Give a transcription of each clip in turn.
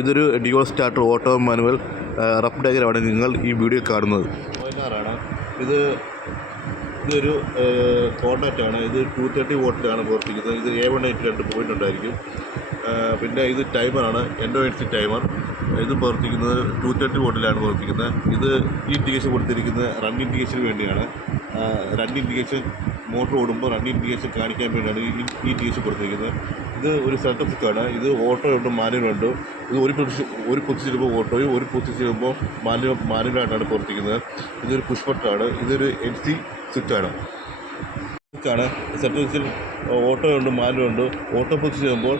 ഇതൊരു Dio starter auto manual rough ഡയഗ്രമാണ് നിങ്ങൾ ഈ വീഡിയോ കാണുന്നത്. ഇത് ഇതൊരു കോൺടാക്റ്റാണ്. ഇത് 230 വോട്ടിലാണ് പ്രവർത്തിക്കുന്നത്. ഇത് A182 പോയിൻ്റ് ഉണ്ടായിരിക്കും. പിന്നെ ഇത് ടൈമറാണ്, NONC ടൈമർ. ഇത് പ്രവർത്തിക്കുന്നത് 230 വോട്ടിലാണ് പ്രവർത്തിക്കുന്നത്. ഇത് ഈ ഇൻഡിക്കേഷൻ കൊടുത്തിരിക്കുന്നത് റൺ ഇൻഡിക്കേഷന് വേണ്ടിയാണ്. റൺ ഇൻഡിക്കേഷൻ മോട്ടർ ഓടുമ്പോൾ റൺ ഇൻഡിക്കേഷൻ കാണിക്കാൻ വേണ്ടിയാണ് ഈ ഇൻഡിക്കേഷൻ കൊടുത്തിരിക്കുന്നത്. ഇത് ഒരു സെൽഫ് സ്വിച്ചാണ്. ഇത് ഓട്ടോ ഉണ്ട്, മാനുവലുണ്ട്. ഇത് ഒരു പൊസിഷൻ ചെയ്യുമ്പോൾ ഓട്ടോയും ഒരു പൊസിഷൻ ചെയ്യുമ്പോൾ മാനുവലായിട്ടാണ് പ്രവർത്തിക്കുന്നത്. ഇതൊരു പുഷ് ബട്ടണാണ്. ഇതൊരു NC സ്വിച്ചാണ്. സെൻട്രൽ സ്വിച്ചിൽ ഓട്ടോ ഉണ്ട്, മാനുവലുണ്ട്. ഓട്ടോ പൊസിഷൻ ചെയ്യുമ്പോൾ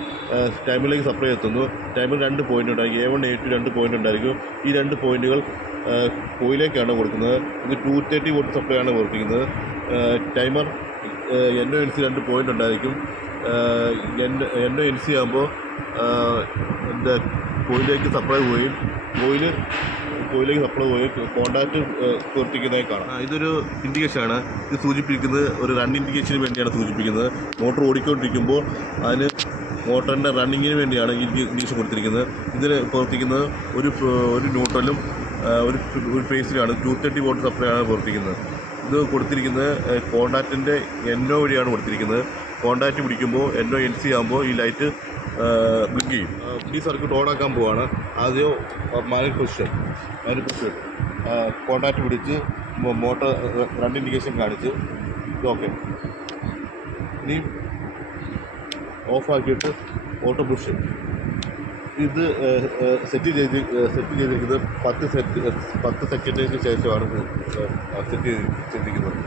ടൈമിലേക്ക് സപ്ലൈ എത്തുന്നു. ടൈമിൽ 2 പോയിൻ്റ് ഉണ്ടായിരിക്കും. A1 A2 2 പോയിൻ്റ് ഉണ്ടായിരിക്കും. ഈ 2 പോയിൻറ്റുകൾ കോയിലേക്കാണ് കൊടുക്കുന്നത്. ഇത് 230 വോട്ട് സപ്ലൈ ആണ് പ്രവർത്തിക്കുന്നത്. ടൈമർ NONC 2 പോയിൻ്റ് ഉണ്ടായിരിക്കും. NONC ആകുമ്പോൾ കോയിലേക്ക് സപ്ലൈ പോവുകയും കോയിലേക്ക് സപ്ലൈ പോയി കോൺടാക്റ്റ് പ്രവർത്തിക്കുന്നതായി കാണാം. ഇതൊരു ഇൻഡിക്കേഷനാണ്. ഇത് സൂചിപ്പിക്കുന്നത് ഒരു റൺ ഇൻഡിക്കേഷന് വേണ്ടിയാണ് സൂചിപ്പിക്കുന്നത്. മോട്ടോർ ഓടിക്കൊണ്ടിരിക്കുമ്പോൾ അതിന് മോട്ടറിൻ്റെ റണ്ണിങ്ങിന് വേണ്ടിയാണ് ഈ ഇൻഡിക്കേഷൻ കൊടുത്തിരിക്കുന്നത്. ഇതിൽ പ്രവർത്തിക്കുന്നത് ഒരു ന്യൂട്രലും ഒരു ഫേസിലാണ്. 230 വോട്ട് സപ്ലൈ ആണ് പ്രവർത്തിക്കുന്നത്. ഇത് കൊടുത്തിരിക്കുന്നത് കോൺടാക്റ്റിൻ്റെ NO വഴിയാണ് കൊടുത്തിരിക്കുന്നത്. കോൺടാക്റ്റ് പിടിക്കുമ്പോൾ NONC ആകുമ്പോൾ ഈ ലൈറ്റ് ബ്ലിങ്ക് ചെയ്യും. ഈ സർക്യൂട്ട് ഓണാക്കാൻ പോവാണ്. ആദ്യം മാനുവൽ പൊസിഷൻ കോൺടാക്റ്റ് പിടിച്ച് മോട്ടർ റൺ ഇൻഡിക്കേഷൻ കാണിച്ച് ഓക്കെ. ഇനി ഓഫാക്കിയിട്ട് ഓട്ടോ പുഷ്. ഇത് സെറ്റ് ചെയ്തിരിക്കുന്നത് 10 സെക്കൻഡിന് ശേഷമാണ് സെറ്റ് ചെയ്തിരിക്കുന്നത്.